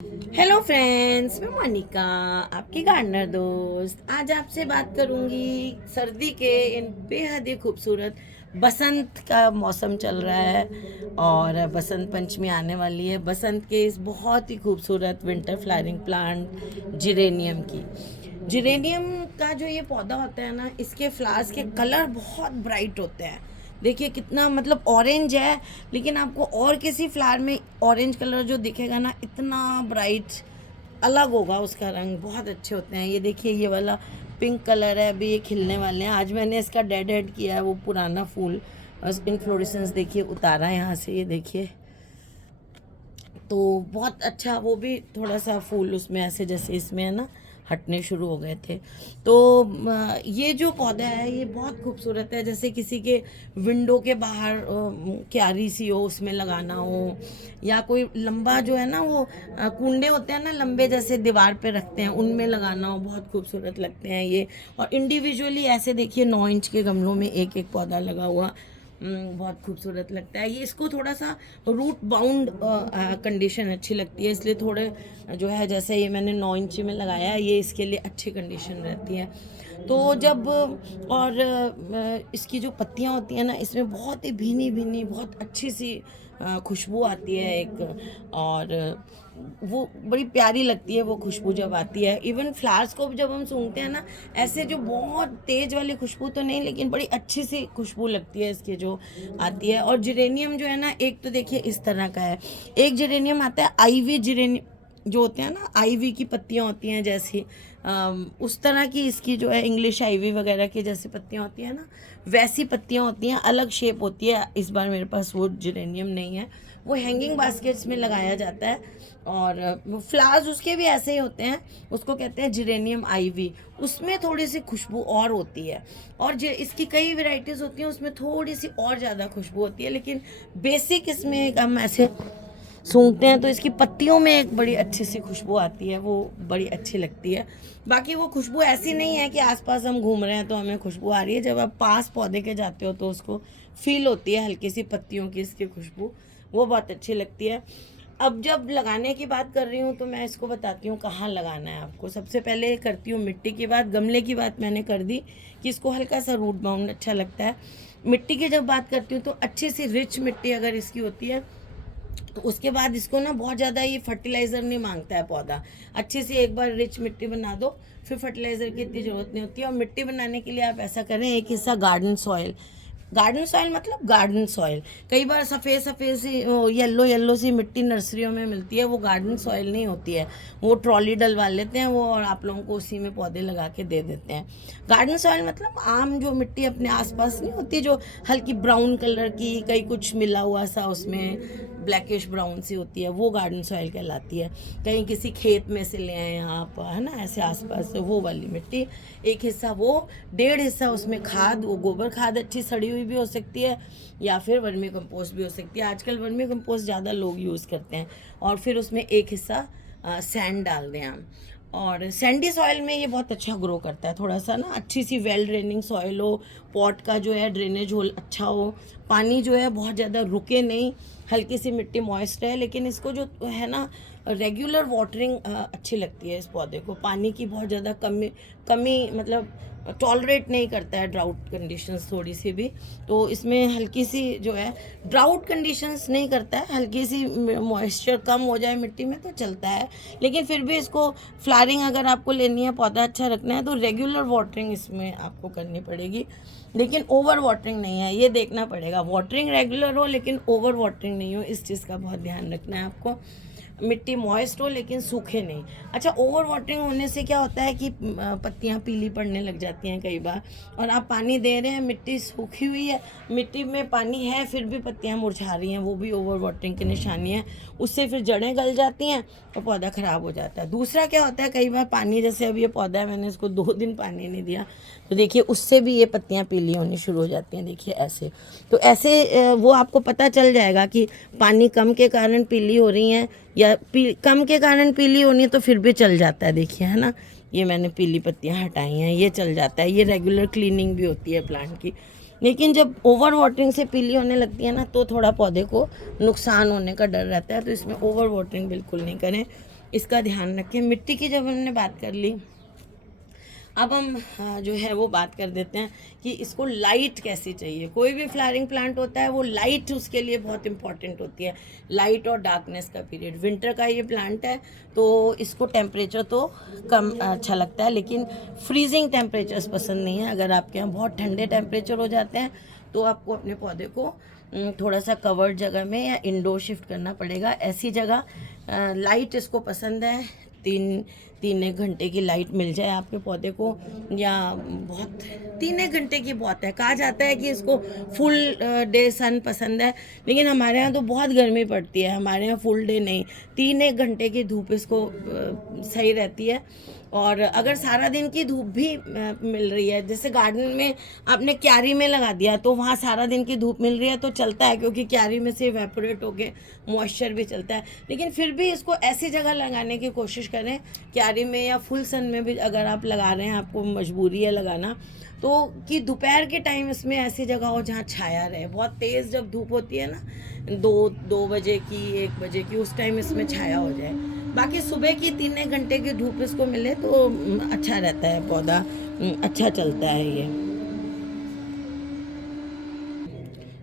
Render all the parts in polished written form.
Hello friends, मैं मोनिका, आपकी gardener दोस्त। आज आपसे बात करूंगी सर्दी के इन बेहद ही खूबसूरत बसंत का मौसम चल रहा है और बसंत पंचमी आने वाली है। बसंत के इस बहुत ही खूबसूरत विंटर फ्लावरिंग प्लांट जिरेनियम की। जिरेनियम का जो ये पौधा होता है ना, इसके फ्लावर्स के कलर बहुत ब्राइट होते हैं। देखिए कितना मतलब ऑरेंज है, लेकिन आपको और किसी फ्लावर में ऑरेंज कलर जो दिखेगा ना, इतना ब्राइट अलग होगा उसका रंग। बहुत अच्छे होते हैं। ये देखिए, ये वाला पिंक कलर है, अभी ये खिलने वाले हैं। आज मैंने इसका डेड हेड किया है, वो पुराना फूल इन्फ्लोरेसेंस देखिए उतारा है यहाँ से, ये देखिए। तो बहुत अच्छा, वो भी थोड़ा सा फूल उसमें ऐसे जैसे इसमें है ना, हटने शुरू हो गए थे। तो ये जो पौधा है ये बहुत खूबसूरत है। जैसे किसी के विंडो के बाहर क्यारी सी हो, उसमें लगाना हो, या कोई लंबा जो है ना वो कुंडे होते हैं ना लंबे, जैसे दीवार पे रखते हैं, उनमें लगाना हो, बहुत खूबसूरत लगते हैं ये। और इंडिविजुअली ऐसे देखिए 9 इंच के गमलों में एक एक पौधा लगा हुआ, बहुत खूबसूरत लगता है ये। इसको थोड़ा सा रूट बाउंड कंडीशन अच्छी लगती है, इसलिए थोड़े जो है, जैसे ये मैंने 9 इंच में लगाया है, ये इसके लिए अच्छी कंडीशन रहती है। तो जब और इसकी जो पत्तियां होती हैं ना, इसमें बहुत ही भीनी भीनी बहुत अच्छी सी खुशबू आती है एक, और वो बड़ी प्यारी लगती है वो खुशबू जब आती है। इवन फ्लावर्स को जब हम सूंघते हैं ना, ऐसे जो बहुत तेज वाली खुशबू तो नहीं, लेकिन बड़ी अच्छी सी खुशबू लगती है इसकी जो आती है। और जिरेनियम जो है ना, एक तो देखिए इस तरह का है, एक जिरेनियम आता है आईवी जिरेनियम जो होते हैं ना, आईवी की पत्तियां होती हैं जैसी, उस तरह की इसकी जो है इंग्लिश आईवी वगैरह की जैसी पत्तियां होती हैं ना, वैसी पत्तियां होती हैं, अलग शेप होती है। इस बार मेरे पास वो जिरेनियम नहीं है, वो हैंगिंग बास्केट्स में लगाया जाता है। और फ्लावर्स उसके भी ऐसे ही होते हैं, उसको कहते हैं जिरेनियम आईवी। उसमें थोड़ी सी खुशबू और होती है, और इसकी कई वैरायटीज़ होती हैं, उसमें थोड़ी सी और ज़्यादा खुशबू होती है। लेकिन बेसिक इसमें हम ऐसे सूंघते हैं तो इसकी पत्तियों में एक बड़ी अच्छी सी खुशबू आती है, वो बड़ी अच्छी लगती है। बाकी वो खुशबू ऐसी नहीं है कि आसपास हम घूम रहे हैं तो हमें खुशबू आ रही है। जब आप पास पौधे के जाते हो तो उसको फील होती है हल्की सी पत्तियों की इसकी खुशबू, वो बहुत अच्छी लगती है। अब जब लगाने की बात कर रही हूँ तो मैं इसको बताती हूँ कहाँ लगाना है आपको। सबसे पहले करती हूँ मिट्टी की बात। गमले की बात मैंने कर दी कि इसको हल्का सा रूट बाउंड अच्छा लगता है। मिट्टी की जब बात करती हूँ तो अच्छी सी रिच मिट्टी अगर इसकी होती है तो उसके बाद इसको ना बहुत ज़्यादा ये फर्टिलाइज़र नहीं मांगता है पौधा। अच्छे से एक बार रिच मिट्टी बना दो, फिर फर्टिलाइज़र की इतनी ज़रूरत नहीं होती है। और मिट्टी बनाने के लिए आप ऐसा करें, एक हिस्सा गार्डन सॉइल, गार्डन सॉइल मतलब गार्डन सॉइल, कई बार सफ़ेद सफ़ेद सी येलो येलो सी मिट्टी नर्सरियों में मिलती है, वो गार्डन सॉइल नहीं होती है। वो ट्रॉली डलवा लेते हैं वो, और आप लोगों को उसी में पौधे लगा के दे देते हैं। गार्डन सॉइल मतलब आम जो मिट्टी अपने आसपास नहीं होती, जो हल्की ब्राउन कलर की, कहीं कुछ मिला हुआ सा उसमें ब्लैकिश ब्राउन सी होती है, वो गार्डन सॉइल कहलाती है। कहीं किसी खेत में से ले आए आप, है ना, ऐसे आसपास से वो वाली मिट्टी। एक हिस्सा वो, डेढ़ हिस्सा उसमें खाद, वो गोबर खाद अच्छी सड़ी हुई भी हो सकती है, या फिर वर्मी कंपोस्ट भी हो सकती है। आजकल वर्मी कंपोस्ट ज़्यादा लोग यूज़ करते हैं। और फिर उसमें एक हिस्सा सैंड डाल दें आप। और सैंडी सॉइल में ये बहुत अच्छा ग्रो करता है। थोड़ा सा ना अच्छी सी वेल ड्रेनिंग सॉइल हो, पॉट का जो है ड्रेनेज होल अच्छा हो, पानी जो है बहुत ज़्यादा रुके नहीं, हल्की सी मिट्टी मॉइस्ट है। लेकिन इसको जो है ना, रेगुलर वाटरिंग अच्छी लगती है इस पौधे को। पानी की बहुत ज़्यादा कमी कमी मतलब टॉलरेट नहीं करता है ड्राउट कंडीशंस थोड़ी सी भी। तो इसमें हल्की सी जो है, ड्राउट कंडीशंस नहीं करता है, हल्की सी मॉइस्चर कम हो जाए मिट्टी में तो चलता है। लेकिन फिर भी इसको फ्लावरिंग अगर आपको लेनी है, पौधा अच्छा रखना है, तो रेगुलर वाटरिंग इसमें आपको करनी पड़ेगी। लेकिन ओवर वाटरिंग नहीं है, ये देखना पड़ेगा। वाटरिंग रेगुलर हो लेकिन ओवर वाटरिंग नहीं हो, इस चीज़ का बहुत ध्यान रखना है आपको। मिट्टी मॉइस्ट हो लेकिन सूखे नहीं। अच्छा, ओवर वाटरिंग होने से क्या होता है कि पत्तियां पीली पड़ने लग जाती हैं कई बार, और आप पानी दे रहे हैं, मिट्टी सूखी हुई है, मिट्टी में पानी है फिर भी पत्तियां मुरझा रही हैं, वो भी ओवर वाटरिंग की निशानी है। उससे फिर जड़ें गल जाती हैं और पौधा ख़राब हो जाता है। दूसरा क्या होता है, कई बार पानी, जैसे अब ये पौधा है, मैंने इसको 2 दिन पानी नहीं दिया, तो देखिए उससे भी ये पत्तियां पीली होनी शुरू हो जाती हैं, देखिए ऐसे। तो ऐसे वो आपको पता चल जाएगा कि पानी कम के कारण पीली हो रही हैं, या कम के कारण पीली होनी है तो फिर भी चल जाता है, देखिए, है ना। ये मैंने पीली पत्तियां हटाई हैं, ये चल जाता है, ये रेगुलर क्लीनिंग भी होती है प्लांट की। लेकिन जब ओवर वाटरिंग से पीली होने लगती है ना, तो थोड़ा पौधे को नुकसान होने का डर रहता है। तो इसमें ओवर वाटरिंग बिल्कुल नहीं करें। इसका ध्यान रखें। मिट्टी की जब हमने बात कर ली, अब हम जो है वो बात कर देते हैं कि इसको लाइट कैसी चाहिए। कोई भी फ्लावरिंग प्लांट होता है वो लाइट उसके लिए बहुत इंपॉर्टेंट होती है, लाइट और डार्कनेस का पीरियड। विंटर का ये प्लांट है तो इसको टेम्परेचर तो कम अच्छा लगता है, लेकिन फ्रीजिंग टेम्परेचर्स पसंद नहीं है। अगर आपके यहाँ बहुत ठंडे टेम्परेचर हो जाते हैं तो आपको अपने पौधे को थोड़ा सा कवर्ड जगह में या इंडोर शिफ्ट करना पड़ेगा। ऐसी जगह लाइट इसको पसंद है, 3 एक घंटे की लाइट मिल जाए आपके पौधे को, या बहुत 3 एक घंटे की बहुत है। कहा जाता है कि इसको फुल डे सन पसंद है, लेकिन हमारे यहाँ तो बहुत गर्मी पड़ती है, हमारे यहाँ फुल डे नहीं, 3 एक घंटे की धूप इसको सही रहती है। और अगर सारा दिन की धूप भी मिल रही है, जैसे गार्डन में आपने क्यारी में लगा दिया तो वहाँ सारा दिन की धूप मिल रही है तो चलता है, क्योंकि क्यारी में से इवेपोरेट होके मॉइस्चर भी चलता है। लेकिन फिर भी इसको ऐसी जगह लगाने की कोशिश करें, क्यारी में या फुल सन में भी अगर आप लगा रहे हैं, आपको मजबूरी है लगाना, तो कि दोपहर के टाइम इसमें ऐसी जगह हो जहाँ छाया रहे। बहुत तेज़ जब धूप होती है ना, 2 बजे की 1 बजे की, उस टाइम इसमें छाया हो जाए। बाकी सुबह की 3 एक घंटे की धूप इसको मिले तो अच्छा रहता है, पौधा अच्छा चलता है ये।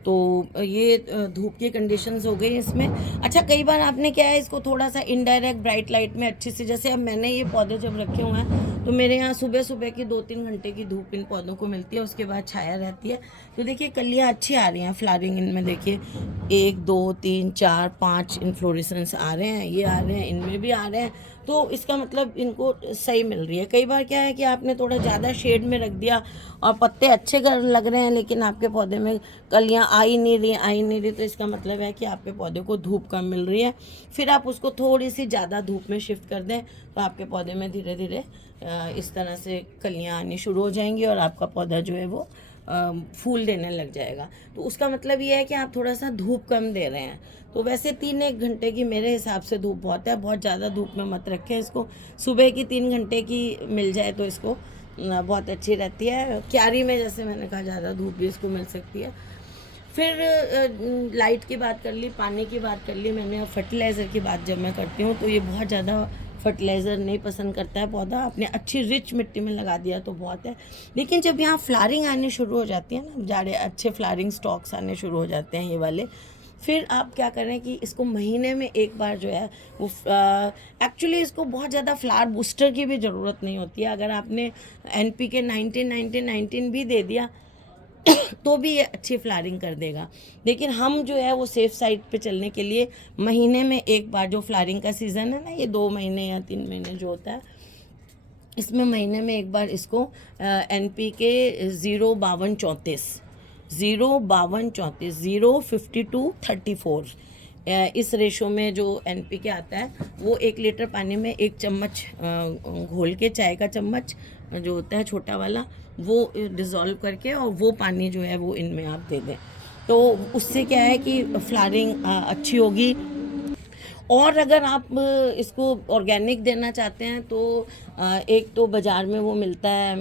तो ये धूप की कंडीशंस हो गई इसमें। अच्छा, कई बार आपने क्या है, इसको थोड़ा सा इनडायरेक्ट ब्राइट लाइट में अच्छी सी, जैसे अब मैंने ये पौधे जब रखे हुए हैं तो मेरे यहाँ सुबह सुबह की 2-3 घंटे की धूप इन पौधों को मिलती है, उसके बाद छाया रहती है। तो देखिए कलियाँ अच्छी आ रही हैं, फ्लावरिंग इनमें देखिए 1 2 3 4 5 इन्फ्लोरेसेंस आ रहे हैं, ये आ रहे हैं, इनमें भी आ रहे हैं। तो इसका मतलब इनको सही मिल रही है। कई बार क्या है कि आपने थोड़ा ज़्यादा शेड में रख दिया और पत्ते अच्छे लग रहे हैं, लेकिन आपके पौधे में कलियाँ आ ही नहीं रही, तो इसका मतलब है कि आपके पौधे को धूप कम मिल रही है। फिर आप उसको थोड़ी सी ज़्यादा धूप में शिफ्ट कर दें तो आपके पौधे में धीरे धीरे इस तरह से कलियाँ आनी शुरू हो जाएंगी और आपका पौधा जो है वो फूल देने लग जाएगा। तो उसका मतलब ये है कि आप थोड़ा सा धूप कम दे रहे हैं। तो वैसे 3 एक घंटे की मेरे हिसाब से धूप बहुत है, बहुत ज़्यादा धूप में मत रखें इसको। सुबह की 3 घंटे की मिल जाए तो इसको बहुत अच्छी रहती है। क्यारी में जैसे मैंने कहा ज़्यादा धूप भी इसको मिल सकती है। फिर लाइट की बात कर ली, पानी की बात कर ली मैंने। फर्टिलाइज़र की बात जब मैं करती हूँ तो ये बहुत ज़्यादा फर्टिलाइज़र नहीं पसंद करता है पौधा। आपने अच्छी रिच मिट्टी में लगा दिया तो बहुत है, लेकिन जब यहाँ फ्लावरिंग आनी शुरू हो जाती है ना, ज़्यादा अच्छे फ्लावरिंग स्टॉक्स आने शुरू हो जाते हैं ये वाले, फिर आप क्या करें कि इसको महीने में एक बार जो है वो एक्चुअली इसको बहुत ज़्यादा फ्लावर बूस्टर की भी ज़रूरत नहीं होती है। अगर आपने NPK 19 भी दे दिया तो भी ये अच्छी फ्लावरिंग कर देगा। लेकिन हम जो है वो सेफ साइड पे चलने के लिए महीने में एक बार, जो फ्लावरिंग का सीज़न है ना, ये 2 महीने या 3 महीने जो होता है, इसमें महीने में एक बार इसको NPK 05234 इस रेशो में जो NPK आता है वो 1 लीटर पानी में 1 चम्मच घोल के, चाय का चम्मच जो होता है छोटा वाला, वो डिज़ोल्व करके और वो पानी जो है वो इनमें आप दे दें। तो उससे क्या है कि फ्लावरिंग अच्छी होगी। और अगर आप इसको ऑर्गेनिक देना चाहते हैं तो एक तो बाज़ार में वो मिलता है,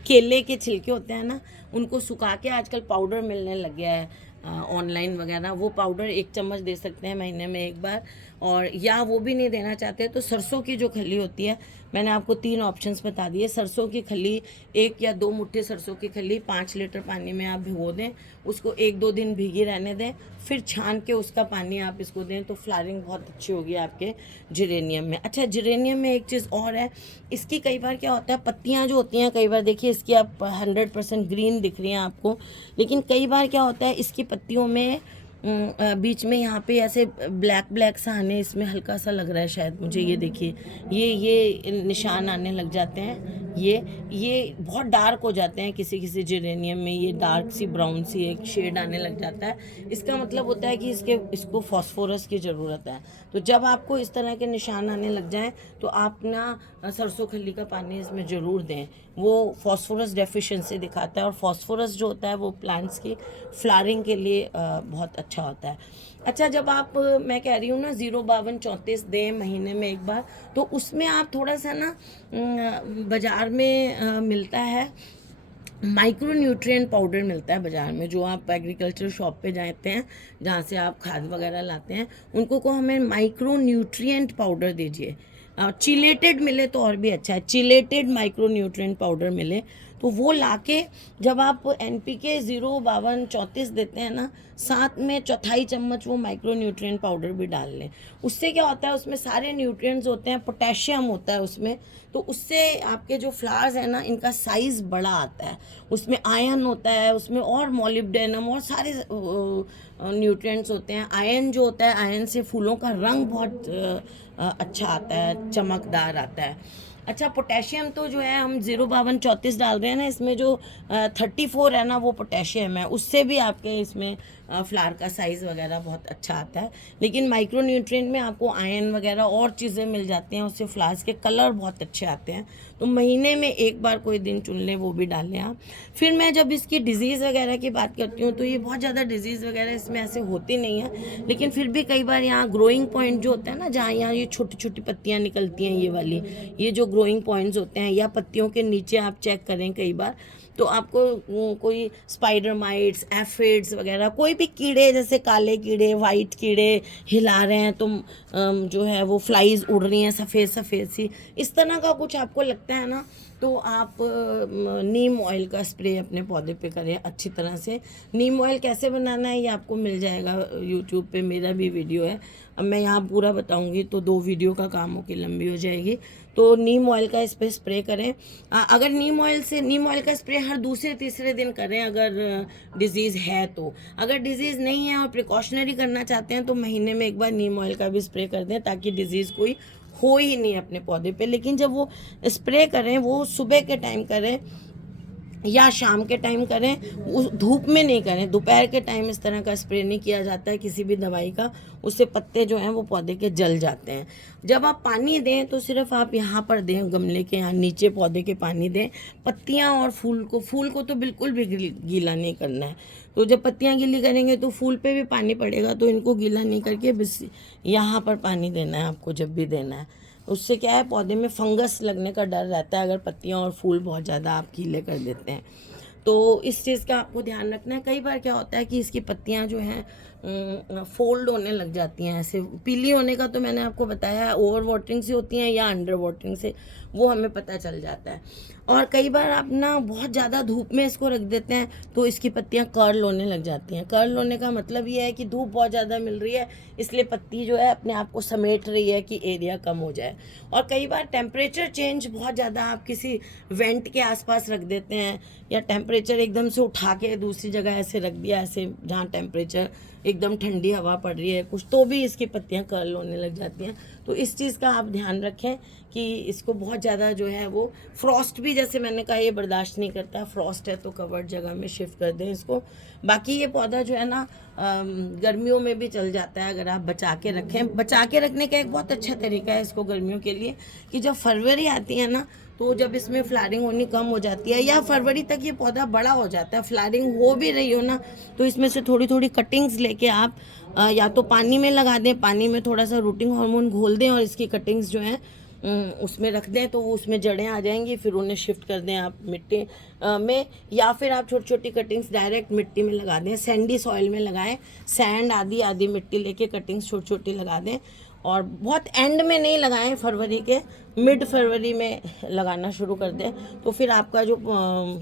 केले के छिलके होते हैं ना, उनको सुखा के आजकल पाउडर मिलने लग गया है ऑनलाइन वगैरह। वो पाउडर 1 चम्मच दे सकते हैं महीने में एक बार। और या वो भी नहीं देना चाहते तो सरसों की जो खली होती है, मैंने आपको 3 ऑप्शंस बता दिए। सरसों की खली, 1 या 2 मुट्ठी सरसों की खली 5 लीटर पानी में आप भिगो दें, उसको 1-2 दिन भीगी रहने दें, फिर छान के उसका पानी आप इसको दें, तो फ्लावरिंग बहुत अच्छी होगी आपके जिरेनियम में। अच्छा, जिरेनियम में एक चीज़ और है, इसकी कई बार क्या होता है, पत्तियाँ जो होती हैं, कई बार देखिए इसकी आप 100% ग्रीन दिख रही हैं आपको, लेकिन कई बार क्या होता है इसकी पत्तियों में बीच में यहाँ पे ऐसे ब्लैक सा आने, इसमें हल्का सा लग रहा है शायद मुझे, ये देखिए ये निशान आने लग जाते हैं। ये बहुत डार्क हो जाते हैं, किसी किसी जिरेनियम में ये डार्क सी ब्राउन सी एक शेड आने लग जाता है। इसका मतलब होता है कि इसको फास्फोरस की ज़रूरत है। तो जब आपको इस तरह के निशान आने लग जाएं तो आप ना सरसों खली का पानी इसमें ज़रूर दें, वो फास्फोरस डेफिशिएंसी दिखाता है। और फास्फोरस जो होता है वो प्लांट्स की फ्लावरिंग के लिए बहुत अच्छा होता है। अच्छा, जब आप, मैं कह रही हूँ ना 05234 दें महीने में एक बार, तो उसमें आप थोड़ा सा ना बाज़ार में मिलता है माइक्रो न्यूट्रिएंट पाउडर मिलता है बाज़ार में, जो आप एग्रीकल्चर शॉप पे जाते हैं जहाँ से आप खाद वगैरह लाते हैं, उनको को हमें माइक्रो न्यूट्रिएंट पाउडर दीजिए। चिलेटेड मिले तो और भी अच्छा है, चिलेटेड माइक्रो न्यूट्रिएंट पाउडर मिले तो वो लाके जब आप NPK 05234 देते हैं ना, साथ में चौथाई चम्मच वो माइक्रो न्यूट्रिएंट पाउडर भी डाल लें। उससे क्या होता है, उसमें सारे न्यूट्रिएंट्स होते हैं, पोटेशियम होता है उसमें, तो उससे आपके जो फ्लावर्स हैं ना, इनका साइज़ बड़ा आता है। उसमें आयरन होता है, उसमें और मॉलिब्डेनम और सारे न्यूट्रिएंट्स होते हैं। आयरन जो होता है, आयरन से फूलों का रंग बहुत अच्छा आता है, चमकदार आता है। अच्छा, पोटेशियम तो जो है हम 05234 डाल रहे हैं ना, इसमें जो 34 है ना वो पोटेशियम है, उससे भी आपके इसमें फ्लावर का साइज़ वगैरह बहुत अच्छा आता है। लेकिन माइक्रो न्यूट्रिएंट में आपको आयरन वगैरह और चीज़ें मिल जाती हैं, उससे फ्लावर्स के कलर बहुत अच्छे आते हैं। तो महीने में एक बार कोई दिन चुन लें, वो भी डाल लें आप। फिर मैं जब इसकी डिज़ीज़ वगैरह की बात करती हूँ तो ये बहुत ज़्यादा डिज़ीज़ वगैरह इसमें ऐसे होती नहीं है, लेकिन फिर भी कई बार यहाँ ग्रोइंग पॉइंट जो होता है ना, जहाँ यहाँ ये छोटी छोटी पत्तियाँ निकलती हैं, ये वाली, ये जो ग्रोइंग पॉइंट्स होते हैं, या पत्तियों के नीचे आप चेक करें कई बार, तो आपको कोई स्पाइडर माइट्स, एफिड्स वगैरह, कोई भी कीड़े, जैसे काले कीड़े, वाइट कीड़े हिला रहे हैं तो जो है वो फ्लाइज उड़ रही हैं सफ़ेद सफ़ेद सी, इस तरह का कुछ आपको लगता है ना, तो आप नीम ऑयल का स्प्रे अपने पौधे पे करें अच्छी तरह से। नीम ऑयल कैसे बनाना है ये आपको मिल जाएगा यूट्यूब पे, मेरा भी वीडियो है। अब मैं यहाँ पूरा बताऊँगी तो 2 वीडियो का काम हो के लंबी हो जाएगी। तो नीम ऑयल का इस पर स्प्रे करें। अगर नीम ऑयल का स्प्रे हर दूसरे तीसरे दिन करें अगर डिज़ीज़ है तो। अगर डिज़ीज़ नहीं है और प्रिकॉशनरी करना चाहते हैं तो महीने में एक बार नीम ऑयल का भी स्प्रे कर दें, ताकि डिज़ीज़ कोई हो ही नहीं अपने पौधे पे। लेकिन जब वो स्प्रे करें वो सुबह के टाइम करें या शाम के टाइम करें, उस धूप में नहीं करें। दोपहर के टाइम इस तरह का स्प्रे नहीं किया जाता है किसी भी दवाई का, उससे पत्ते जो हैं वो पौधे के जल जाते हैं। जब आप पानी दें तो सिर्फ आप यहाँ पर दें, गमले के यहाँ नीचे पौधे के पानी दें। पत्तियाँ और फूल को तो बिल्कुल भी गीला नहीं करना है। तो जब पत्तियाँ गीली करेंगे तो फूल पे भी पानी पड़ेगा, तो इनको गीला नहीं करके बस यहाँ पर पानी देना है आपको जब भी देना है। उससे क्या है, पौधे में फंगस लगने का डर रहता है अगर पत्तियाँ और फूल बहुत ज़्यादा आप गीले कर देते हैं। तो इस चीज़ का आपको ध्यान रखना है। कई बार क्या होता है कि इसकी पत्तियाँ जो हैं फोल्ड होने लग जाती हैं, ऐसे पीली होने का तो मैंने आपको बताया है, ओवर वाटरिंग से होती हैं या अंडर वाटरिंग से, वो हमें पता चल जाता है। और कई बार आप ना बहुत ज़्यादा धूप में इसको रख देते हैं तो इसकी पत्तियाँ कर्ल होने लग जाती हैं। कर्ल होने का मतलब ये है कि धूप बहुत ज़्यादा मिल रही है, इसलिए पत्ती जो है अपने आप को समेट रही है कि एरिया कम हो जाए। और कई बार टेम्परेचर चेंज बहुत ज़्यादा, आप किसी वेंट के आसपास रख देते हैं, या टेम्परेचर एकदम से उठा के दूसरी जगह ऐसे रख दिया, ऐसे जहाँ टेम्परेचर एकदम ठंडी हवा पड़ रही है कुछ, तो भी इसकी पत्तियाँ कर्ल होने लग जाती हैं। तो इस चीज़ का आप ध्यान रखें कि इसको बहुत ज़्यादा जो है वो फ्रॉस्ट भी, जैसे मैंने कहा, ये बर्दाश्त नहीं करता। फ्रॉस्ट है तो कवर्ड जगह में शिफ्ट कर दें इसको। बाकी ये पौधा जो है ना गर्मियों में भी चल जाता है अगर आप बचा के रखें। बचा के रखने का एक बहुत अच्छा तरीका है इसको गर्मियों के लिए, कि जब फरवरी आती है ना, तो जब इसमें फ्लावरिंग होनी कम हो जाती है या फरवरी तक ये पौधा बड़ा हो जाता है, फ्लावरिंग हो भी रही हो ना, तो इसमें से थोड़ी थोड़ी कटिंग्स लेके आप या तो पानी में लगा दें, पानी में थोड़ा सा रूटिंग हार्मोन घोल दें और इसकी कटिंग्स जो हैं उसमें रख दें, तो वो उसमें जड़ें आ जाएंगी। फिर उन्हें शिफ्ट कर दें आप मिट्टी में, या फिर आप छोटी छोटी कटिंग्स डायरेक्ट मिट्टी में लगा दें, सैंडी सॉइल में लगाएं। सैंड आधी मिट्टी लेके कटिंग्स छोटी छोटी लगा दें, और बहुत एंड में नहीं लगाएं, फरवरी के मिड फरवरी में लगाना शुरू कर दें। तो फिर आपका जो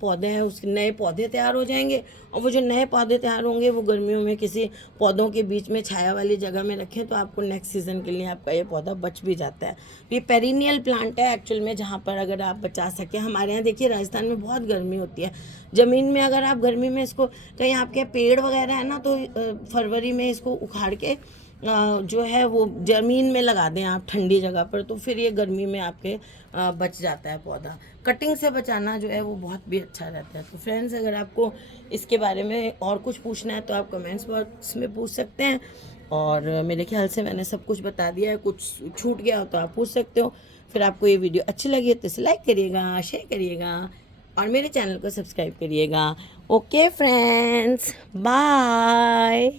पौधे हैं उसके नए पौधे तैयार हो जाएंगे, और वो जो नए पौधे तैयार होंगे वो गर्मियों में किसी पौधों के बीच में छाया वाली जगह में रखें, तो आपको नेक्स्ट सीज़न के लिए आपका ये पौधा बच भी जाता है। ये पेरिनियल प्लांट है एक्चुअल में, जहाँ पर अगर आप बचा सकें। हमारे यहाँ देखिए राजस्थान में बहुत गर्मी होती है, ज़मीन में अगर आप गर्मी में इसको, कहीं आपके पेड़ वगैरह है ना, तो फरवरी में इसको उखाड़ के जो है वो ज़मीन में लगा दें आप ठंडी जगह पर, तो फिर ये गर्मी में आपके बच जाता है पौधा। कटिंग से बचाना जो है वो बहुत भी अच्छा रहता है। तो फ्रेंड्स, अगर आपको इसके बारे में और कुछ पूछना है तो आप कमेंट्स बॉक्स में पूछ सकते हैं, और मेरे ख्याल से मैंने सब कुछ बता दिया है। कुछ छूट गया हो तो आप पूछ सकते हो। फिर आपको ये वीडियो अच्छी लगी तो इसे लाइक करिएगा, शेयर करिएगा, और मेरे चैनल को सब्सक्राइब करिएगा। Okay friends, bye.